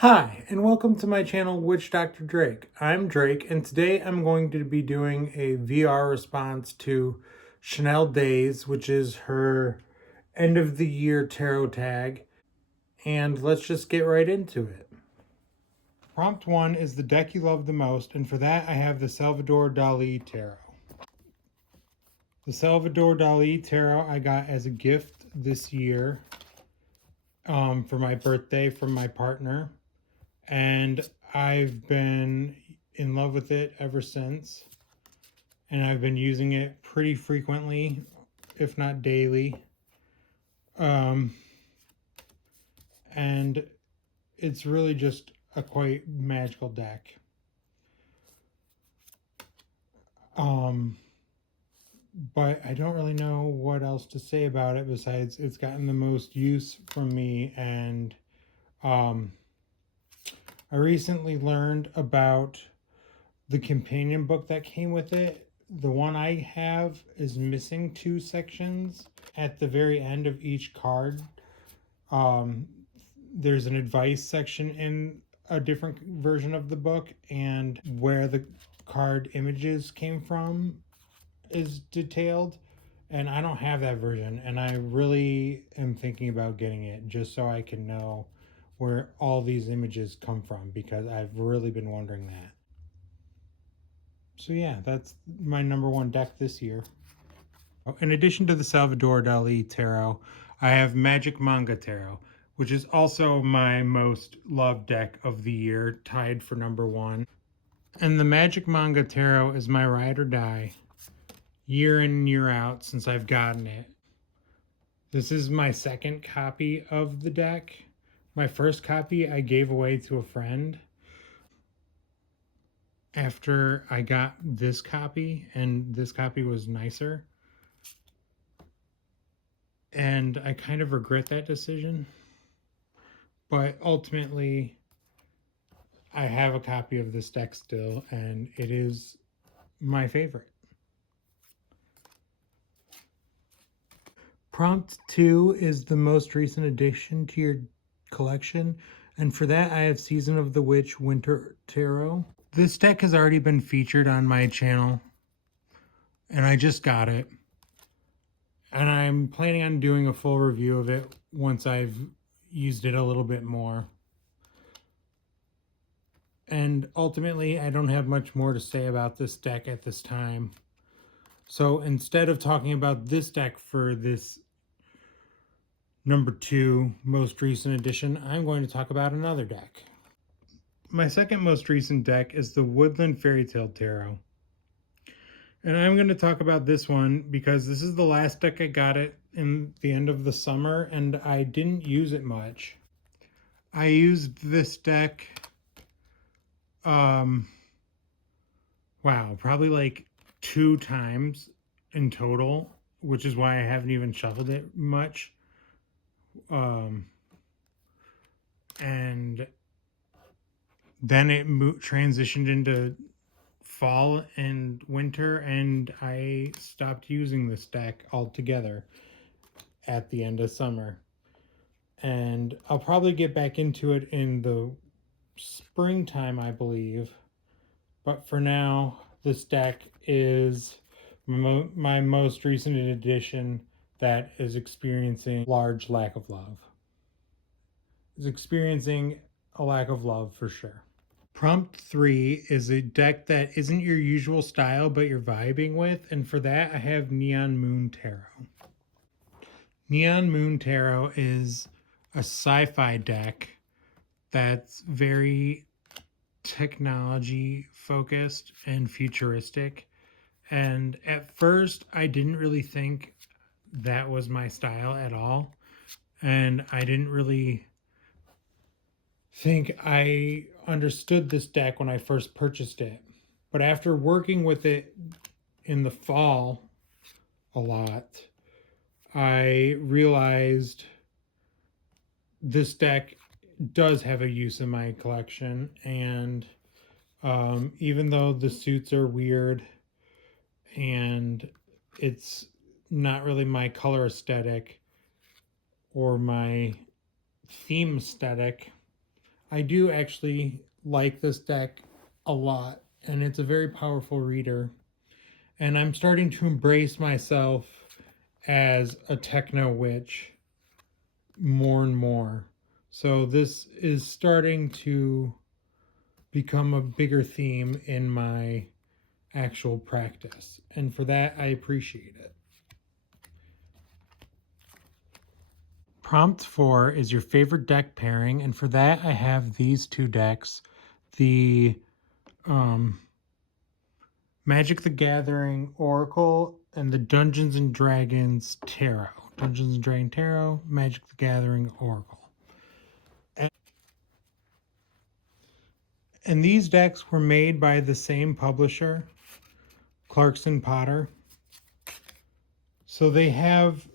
Hi, and welcome to my channel, Witch Dr. Drake. I'm Drake, and today I'm going to be doing a VR response to Chanel Days, which is her end of the year tarot tag. And let's just get right into it. Prompt 1 is the deck you love the most, and for that I have the Salvador Dali Tarot. The Salvador Dali Tarot I got as a gift this year for my birthday from my partner. And I've been in love with it ever since, and I've been using it pretty frequently, if not daily. And it's really just a quite magical deck. But I don't really know what else to say about it besides it's gotten the most use from me, and I recently learned about the companion book that came with it. The one I have is missing 2 sections. At the very end of each card, there's an advice section in a different version of the book, and where the card images came from is detailed. And I don't have that version, and I really am thinking about getting it just so I can know where all these images come from, because I've really been wondering that. So yeah, that's my number 1 deck this year. In addition to the Salvador Dali Tarot, I have Magic Manga Tarot, which is also my most loved deck of the year, tied for number 1. And the Magic Manga Tarot is my ride or die, year in and year out since I've gotten it. This is my second copy of the deck. My first copy I gave away to a friend after I got this copy, and this copy was nicer. And I kind of regret that decision. But ultimately, I have a copy of this deck still, and it is my favorite. Prompt 2 is the most recent addition to your collection, and for that I have Season of the Witch Winter Tarot. This deck has already been featured on my channel, and I just got it. And I'm planning on doing a full review of it once I've used it a little bit more. And ultimately, I don't have much more to say about this deck at this time. So instead of talking about this deck for this number 2 most recent edition, I'm going to talk about another deck. My second most recent deck is the Woodland Fairy Tale Tarot. And I'm going to talk about this one because this is the last deck I got it in the end of the summer, and I didn't use it much. I used this deck, probably like 2 times in total, which is why I haven't even shuffled it much. And then it transitioned into fall and winter, and I stopped using this deck altogether at the end of summer. And I'll probably get back into it in the springtime, I believe. But for now, this deck is my most recent addition that is experiencing large lack of love. Is experiencing a lack of love for sure. Prompt 3 is a deck that isn't your usual style, but you're vibing with, and for that I have Neon Moon Tarot. Neon Moon Tarot is a sci-fi deck that's very technology focused and futuristic. And at first, I didn't really think that was my style at all. And I didn't really think I understood this deck when I first purchased it. But after working with it in the fall a lot, I realized this deck does have a use in my collection. And even though the suits are weird and it's not really my color aesthetic or my theme aesthetic, I do actually like this deck a lot, and it's a very powerful reader. And I'm starting to embrace myself as a techno witch more and more. So this is starting to become a bigger theme in my actual practice. And for that, I appreciate it. Prompt 4 is your favorite deck pairing. And for that, I have these two decks, the um, Magic the Gathering Oracle and the Dungeons and Dragons Tarot. Dungeons and Dragons Tarot, Magic the Gathering Oracle. And these decks were made by the same publisher, Clarkson Potter. So they have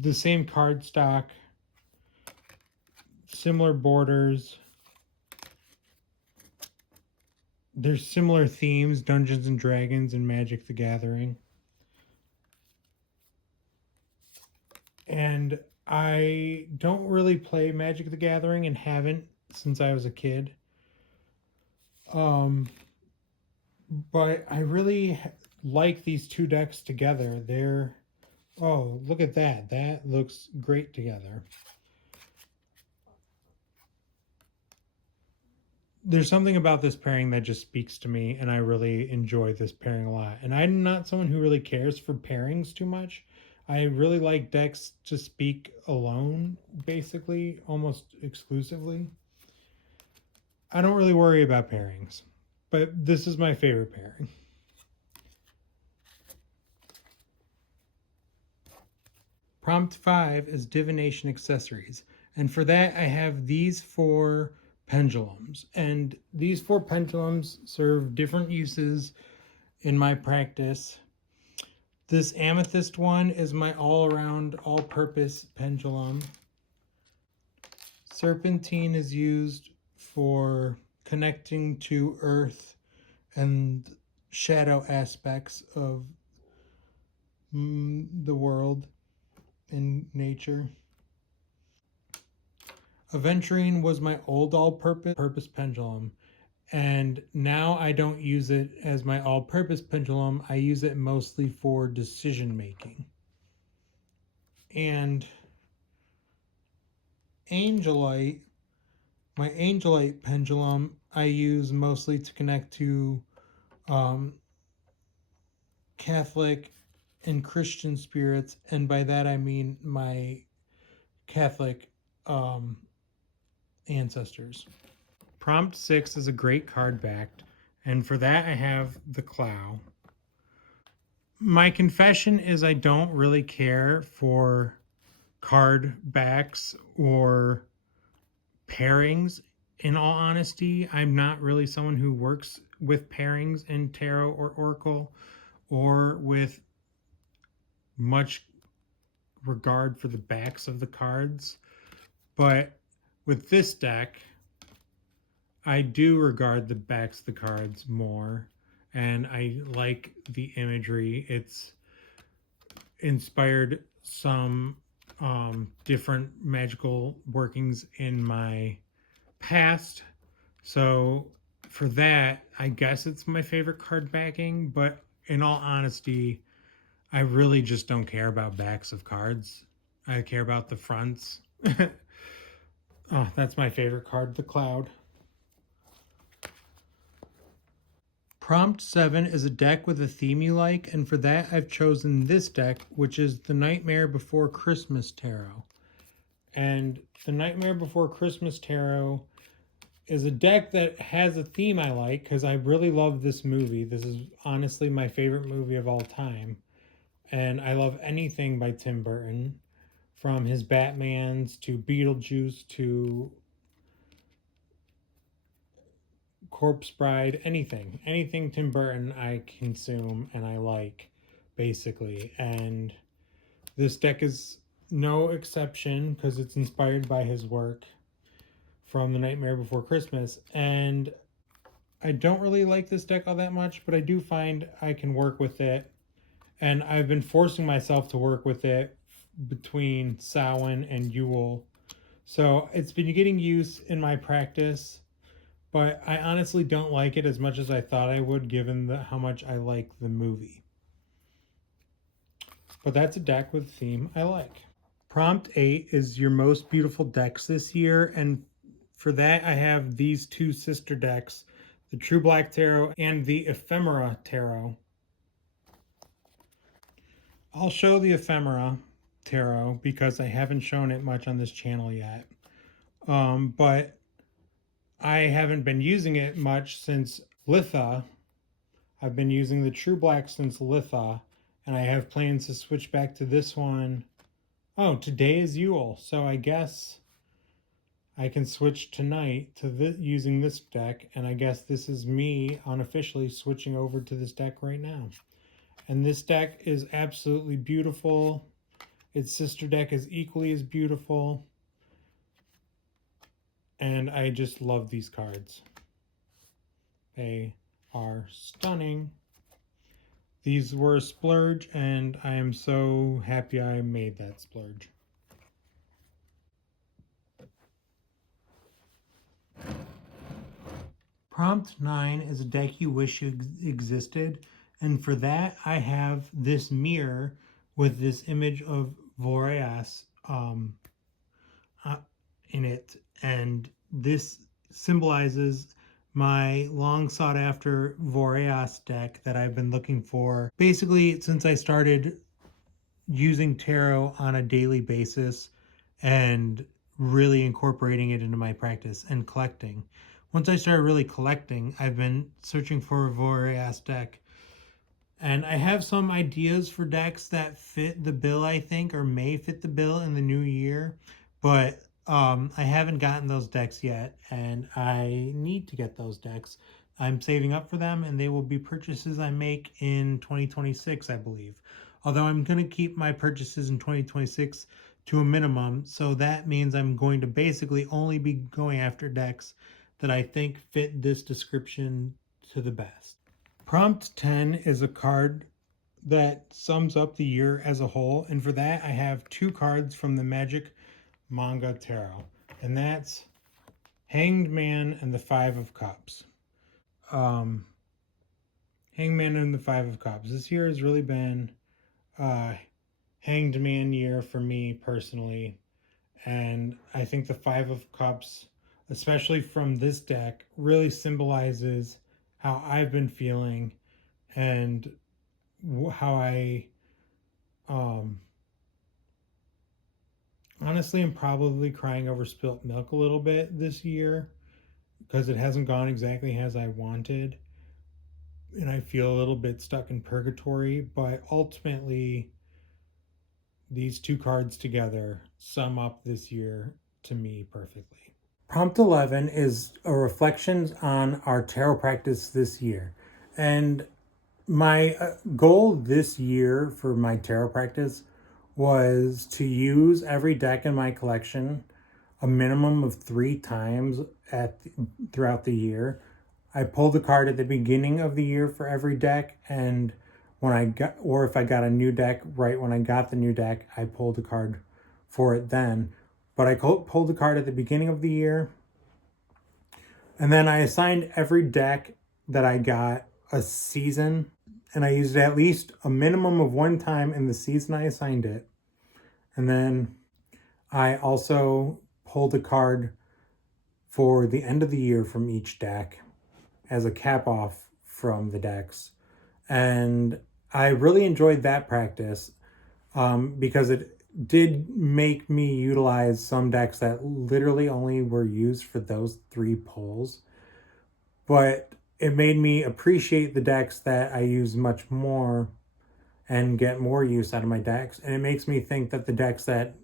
the same card stock, similar borders. There's similar themes, Dungeons and Dragons and Magic the Gathering. And I don't really play Magic the Gathering and haven't since I was a kid. But I really like these two decks together. They're, oh, look at that. That looks great together. There's something about this pairing that just speaks to me, and I really enjoy this pairing a lot. And I'm not someone who really cares for pairings too much. I really like decks to speak alone, basically, almost exclusively. I don't really worry about pairings, but this is my favorite pairing. Prompt 5 is divination accessories. And for that, I have these four pendulums. And these four pendulums serve different uses in my practice. This amethyst one is my all-around, all-purpose pendulum. Serpentine is used for connecting to earth and shadow aspects of the world and nature. Aventurine was my old all-purpose pendulum, and now I don't use it as my all-purpose pendulum. I use it mostly for decision making. And Angelite, my Angelite pendulum, I use mostly to connect to Catholic and Christian spirits, and by that I mean my Catholic ancestors. Prompt 6 is a great card backed, and for that I have the Clow. My confession is I don't really care for card backs or pairings. In all honesty, I'm not really someone who works with pairings in tarot or oracle or with much regard for the backs of the cards. But with this deck, I do regard the backs of the cards more, and I like the imagery. It's inspired some different magical workings in my past. So for that, I guess it's my favorite card backing, but in all honesty, I really just don't care about backs of cards. I care about the fronts. Oh, that's my favorite card, the Cloud. Prompt 7 is a deck with a theme you like, and for that I've chosen this deck, which is the Nightmare Before Christmas Tarot. And the Nightmare Before Christmas Tarot is a deck that has a theme I like because I really love this movie. This is honestly my favorite movie of all time. And I love anything by Tim Burton, from his Batmans to Beetlejuice to Corpse Bride, anything Tim Burton I consume and I like, basically. And this deck is no exception because it's inspired by his work from The Nightmare Before Christmas. And I don't really like this deck all that much, but I do find I can work with it. And I've been forcing myself to work with it between Samhain and Yule. So it's been getting use in my practice, but I honestly don't like it as much as I thought I would given how much I like the movie. But that's a deck with a theme I like. Prompt 8 is your most beautiful decks this year, and for that I have these two sister decks, the True Black Tarot and the Ephemera Tarot. I'll show the Ephemera Tarot because I haven't shown it much on this channel yet. But I haven't been using it much since Litha. I've been using the True Black since Litha, and I have plans to switch back to this one. Oh, today is Yule, so I guess I can switch tonight to using this deck, and I guess this is me unofficially switching over to this deck right now. And this deck is absolutely beautiful. Its sister deck is equally as beautiful. And I just love these cards. They are stunning. These were a splurge, and I am so happy I made that splurge. Prompt 9 is a deck you wish existed, and for that I have this mirror with this image of Boreas in it, and this symbolizes my long sought after Boreas deck that I've been looking for basically since I started using tarot on a daily basis and really incorporating it into my practice and collecting. Once I started really collecting, I've been searching for a Boreas deck. And I have some ideas for decks that fit the bill, I think, or may fit the bill in the new year. But I haven't gotten those decks yet, and I need to get those decks. I'm saving up for them, and they will be purchases I make in 2026, I believe. Although I'm going to keep my purchases in 2026 to a minimum, so that means I'm going to basically only be going after decks that I think fit this description to the best. Prompt 10 is a card that sums up the year as a whole, and for that I have two cards from the Magic Manga Tarot, and that's Hanged Man and the Five of Cups. Hanged Man and the Five of Cups. This year has really been Hanged Man year for me personally, and I think the Five of Cups, especially from this deck, really symbolizes how I've been feeling and how I honestly am probably crying over spilt milk a little bit this year because it hasn't gone exactly as I wanted, and I feel a little bit stuck in purgatory. But ultimately, these two cards together sum up this year to me perfectly. Prompt 11 is a reflections on our tarot practice this year. And my goal this year for my tarot practice was to use every deck in my collection a minimum of 3 times throughout the year. I pulled a card at the beginning of the year for every deck, and if I got a new deck right when I got the new deck, I pulled a card for it then. But I pulled a card at the beginning of the year, and then I assigned every deck that I got a season, and I used it at least a minimum of 1 time in the season I assigned it. And then I also pulled a card for the end of the year from each deck as a cap off from the decks. And I really enjoyed that practice because it did make me utilize some decks that literally only were used for those 3 pulls. But it made me appreciate the decks that I use much more and get more use out of my decks. And it makes me think that the decks that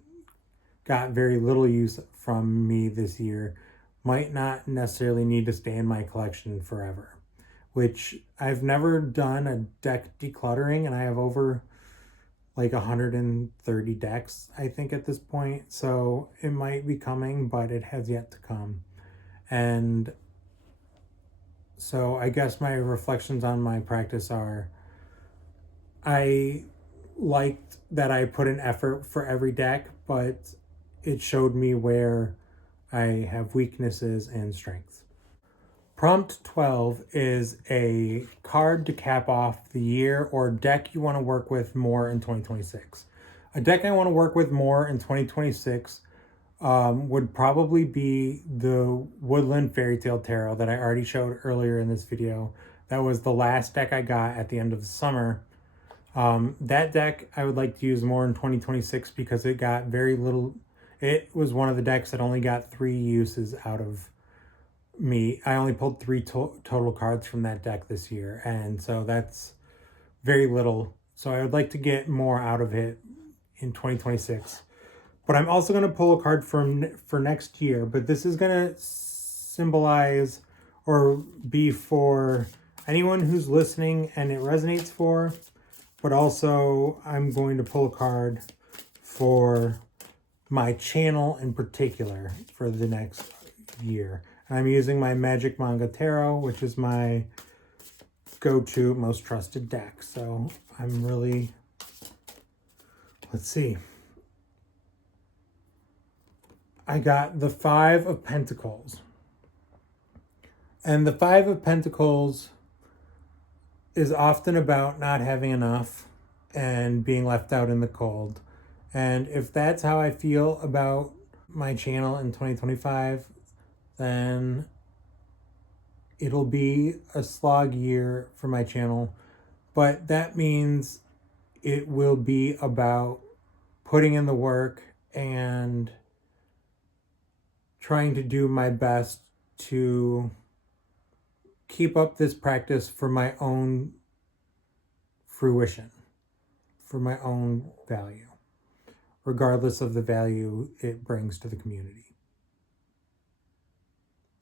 got very little use from me this year might not necessarily need to stay in my collection forever, which I've never done a deck decluttering, and I have over like 130 decks, I think, at this point. So it might be coming, but it has yet to come. And so I guess my reflections on my practice are I liked that I put an effort for every deck, but it showed me where I have weaknesses and strengths. Prompt 12 is a card to cap off the year or deck you want to work with more in 2026. A deck I want to work with more in 2026 would probably be the Woodland Fairy Tale Tarot that I already showed earlier in this video. That was the last deck I got at the end of the summer. That deck I would like to use more in 2026 because it got very little. It was one of the decks that only got 3 uses out of me. I only pulled 3 total cards from that deck this year, and so that's very little. So I would like to get more out of it in 2026. But I'm also going to pull a card for next year, but this is going to symbolize or be for anyone who's listening and it resonates for, but also I'm going to pull a card for my channel in particular for the next year. And I'm using my Magic Manga Tarot, which is my go-to most trusted deck. So I'm really, let's see. I got the 5 of Pentacles. And the 5 of Pentacles is often about not having enough and being left out in the cold. And if that's how I feel about my channel in 2025, then it'll be a slog year for my channel. But that means it will be about putting in the work and trying to do my best to keep up this practice for my own fruition, for my own value, regardless of the value it brings to the community.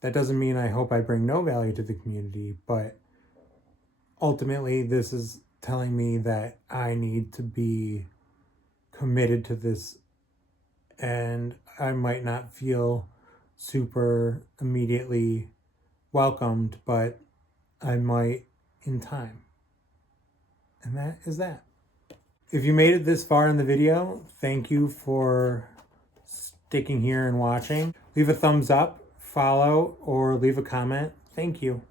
That doesn't mean I hope I bring no value to the community, but ultimately this is telling me that I need to be committed to this, and I might not feel super immediately welcomed, but I might in time. And that is that. If you made it this far in the video, thank you for sticking here and watching. Leave a thumbs up, follow, or leave a comment. Thank you.